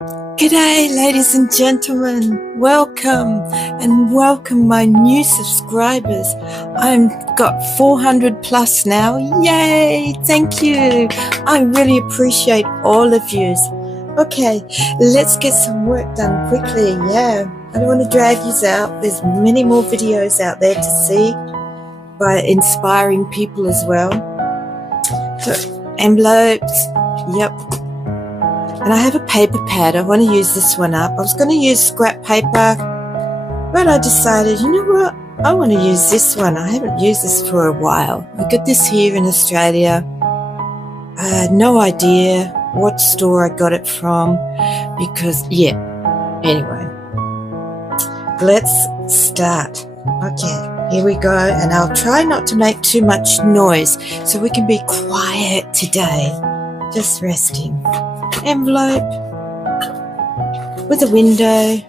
G'day, ladies and gentlemen. Welcome and welcome my new subscribers. I've got 400 plus now. Yay! Thank you. I really appreciate all of yous. Okay, let's get some work done quickly. Yeah, I don't want to drag yous out. There's many more videos out there to see by inspiring people as well. So, envelopes. Yep. And I have a paper pad. I want to use this one up. I was going to use scrap paper, but I decided, you know what? I want to use this one. I haven't used this for a while. I got this here in Australia. I had no idea what store I got it from because, anyway. Let's start. Okay, here we go. And I'll try not to make too much noise so we can be quiet today. Just resting. Envelope with a window.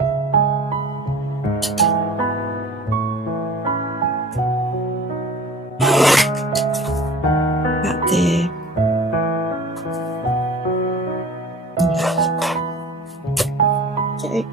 About there. Okay.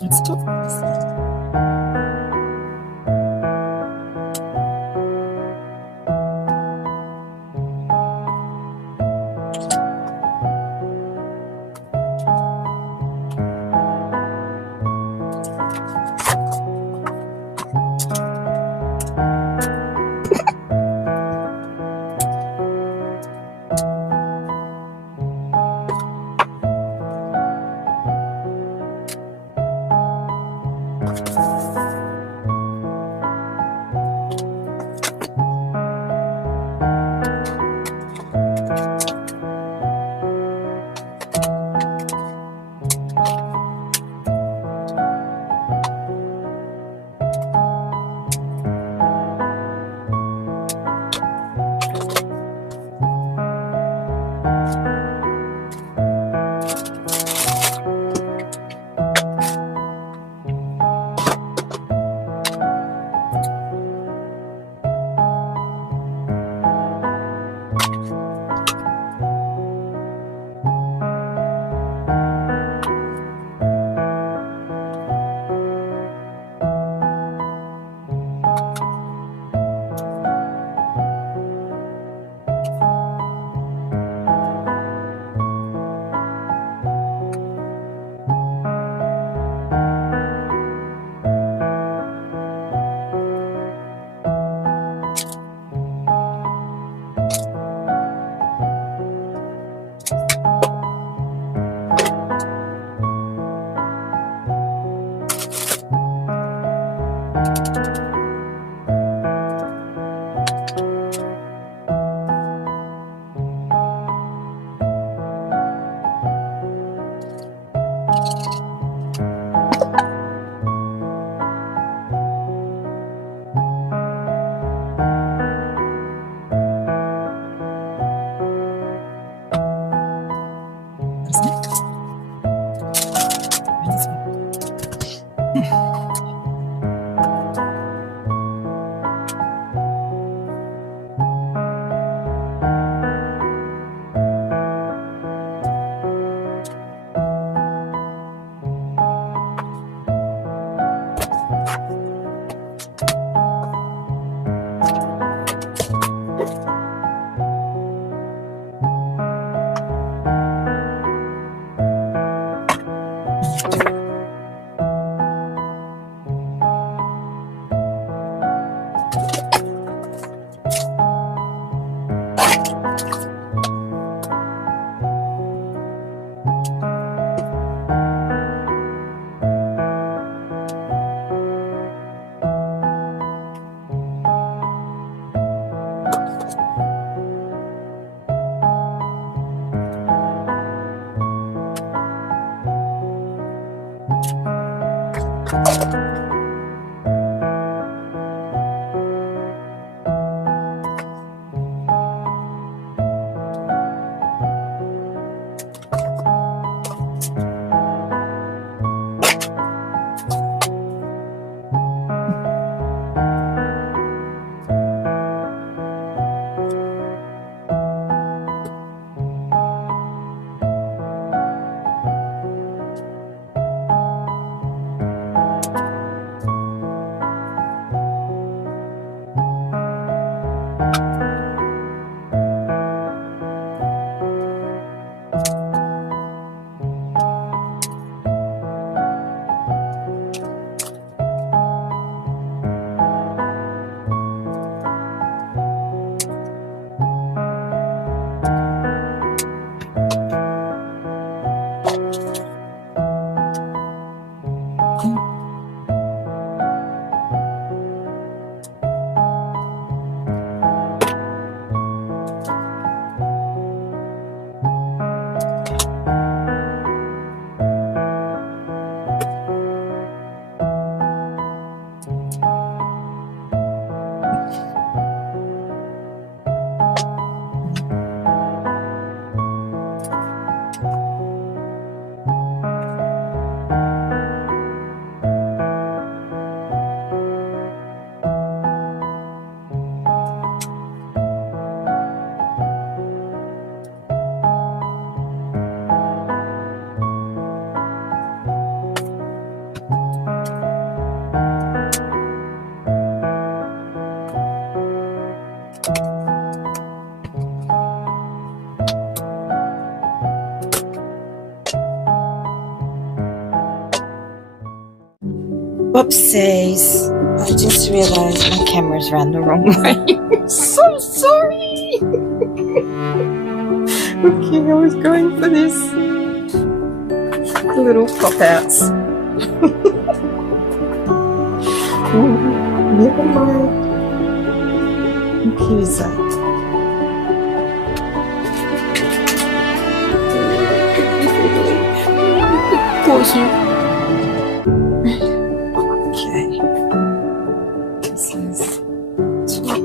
Let's do this. Whoopsies. I just realized my camera's ran the wrong way. So sorry. Okay, I was going for this. Little pop-outs. Never mind. Here's that. Pause you. Okay. This is top.